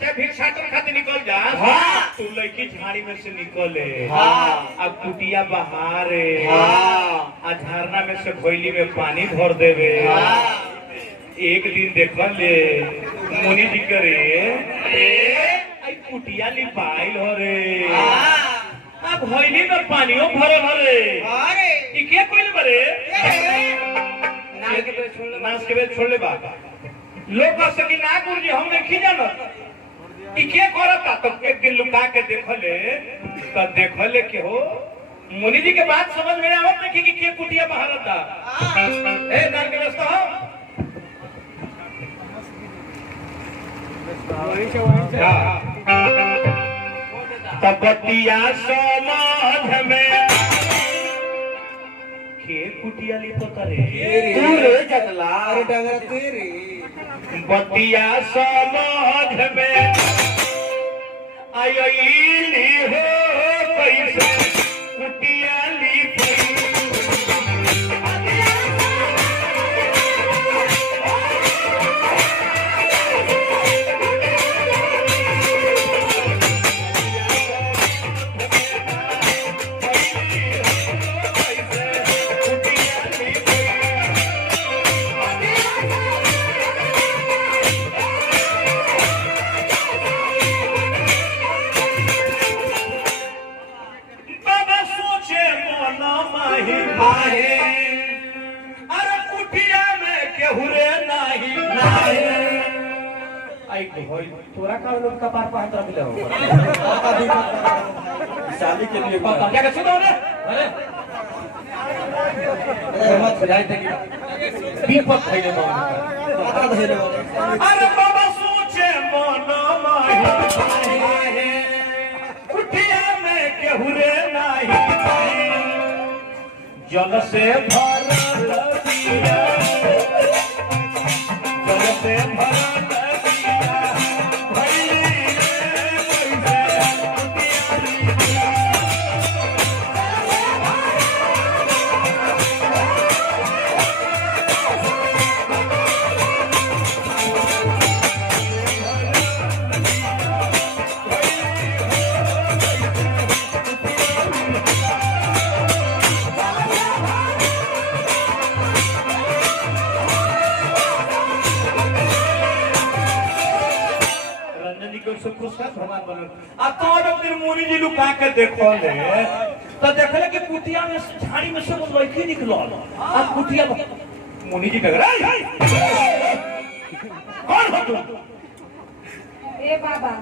चाहे भिक्षाटन खाते निकल जा। हाँ। तू लड़की झाड़ी में से निकले। हाँ। अब कुटिया बहारे। हाँ। झरना में से भैली में पानी भर देवे। हाँ। एक दिन देखल ले मुनि जी करे कुटिया लिपाइल हो रे। अब भैली में पानियों भरे भरे के कोई भरे नाश के बेद छोड़ ले बाबा लोग कह सकी ना गुरु जी हम नहीं जानत के करता तो एक दिन लुका के देखले के हो मुनि जी के बात समझ में आवत देखी कि के कुटिया बहारता ए नार के रास्ता हो तपतिया समाध में के कुटिया ली तो करे तेरे जगला अरे डंगर तेरे बतिया समाध में आईली हो कैसे कुटिया ली तोरा का लोग का पार पार तरफ ले हो शादी के लिए पता क्या कहते हो अरे मत जाए थे दीपक भाई ने पता दे अरे बाबा सोचे मन माही कुटिया में केहुरे नहीं जल से भरल दिया जल से भरल मुनि जी लुका के देखो ले तो देखले कि कुटिया में झाड़ी में से वो लड़की निकलल आ कुटिया मुनि जी कह रहा कौन हो तुम ए बाबा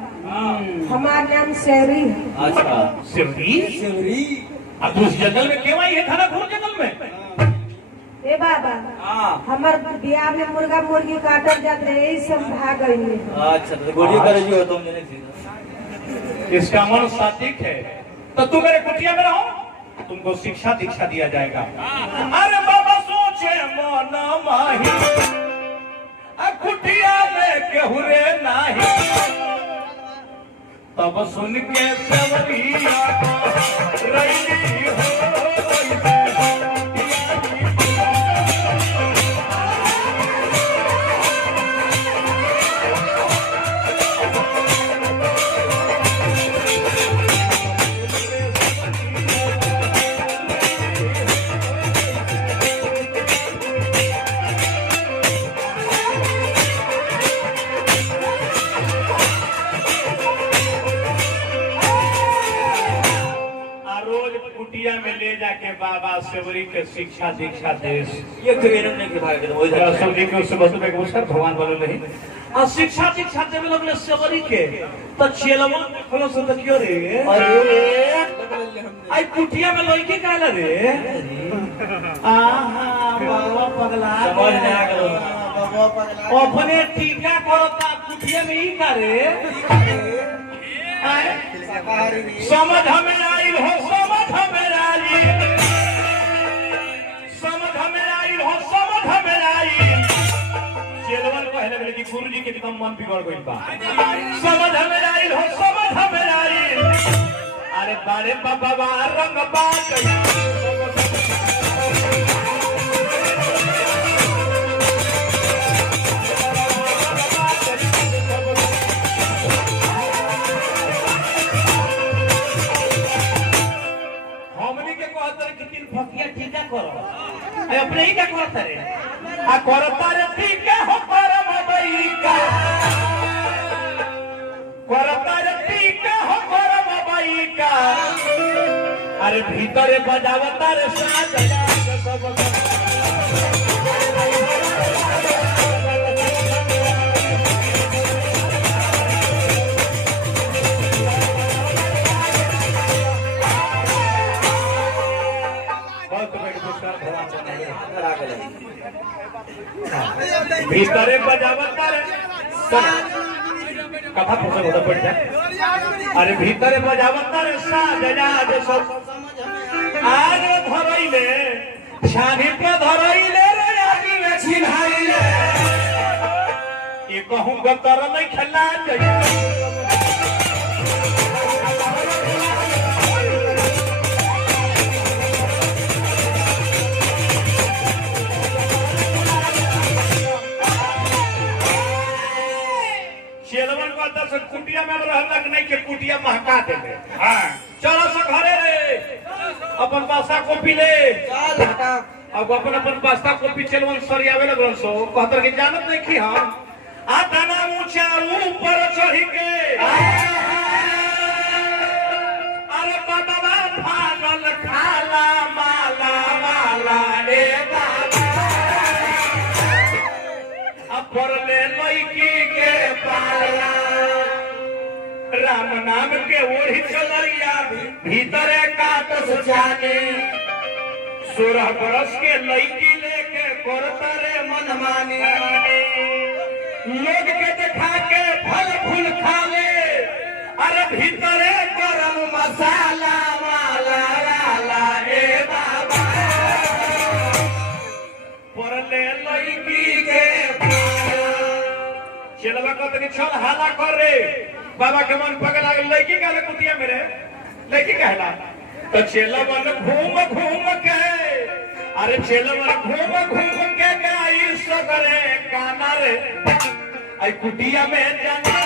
हमारा नाम शेरी है। अच्छा शेरी शेरी अब उस जंगल में क्यों आई है थाना घूर जंगल में ए बाबा हमार बियाह में मुर्गा मुर्गी काटल जात रहे यही सब भाग गई। अच्छा तो गोली करे जी हो तुम जने इसका मन सात्विक है तो तुम मेरे कुटिया में रहो तुमको शिक्षा दीक्षा दिया जाएगा। अरे बाबा सोचे मन माही कुटिया में केहुरे नाही तब सुन के सवरिया रैली हो में ले जाके बाबा सेवरी के शिक्षा दीक्षा देश ये ट्रेनिंग नहीं के भाग वो इधर सब जी के उससे बस पे नमस्कार भगवान बोले नहीं और शिक्षा दीक्षा देवे लगले सेवरी के तो चेलवा खोलो से तो क्यों रे अरे आई कुटिया में लड़की काला रे आहा बाबा पगला समझ में आ गया बाबा पगला अपने टीका करता कुटिया में ही करे समझ हमें आई हो समझ हमें आई समझ हमें आई हो समझ हमें आई चेलवन कहले बोले कि गुरुजी के एकदम मन बिगड़ गइल बा समझ हमें आई हो समझ हमें आई अरे बारे बाबा रंग बात अपने ही क्या करता रे आ करता रे ठीक हो करम बैका करता रे ठीक हो करम बैका अरे भीतर बजावता रे साज भीतरे बजावता रे कथा पूछे होता पड़ जाए अरे भीतरे बजावता रे साज सब आज धरइले छानी पे धरइले रे आगी में छिनाइले ये कहूं गतर नहीं खेला जाए कुटिया में रहलक नहीं के कुटिया महका देबे हां चलो से घरे रे अपन बासा कॉपी ले चल हटा अब अपन अपन बासा कॉपी चलवन सरियावे लगन सो कहतर के जानत नहीं की हम आ तना ऊंचा ऊपर चढ़ी के अरे बाबा भागल खाला माला माला ए बाबा अब पर ले लईकी के पाला राम नाम के ओढ़ी चलरिया भीतरे काटस जाने 16 बरस के लड़की लेके करतरे मन माने लोग के देखा के फल फूल खा ले अरे भीतरे गरम मसाला वाला वाला ए बाबा परले लड़की के चलवा कतनी छल हाला कर रे बाबा के मन पगला लड़की का कुतिया मेरे लड़की कहला तो चेला मन घूम घूम के अरे चेला मन घूम घूम के गाई सगरे काना रे आई कुटिया में जाना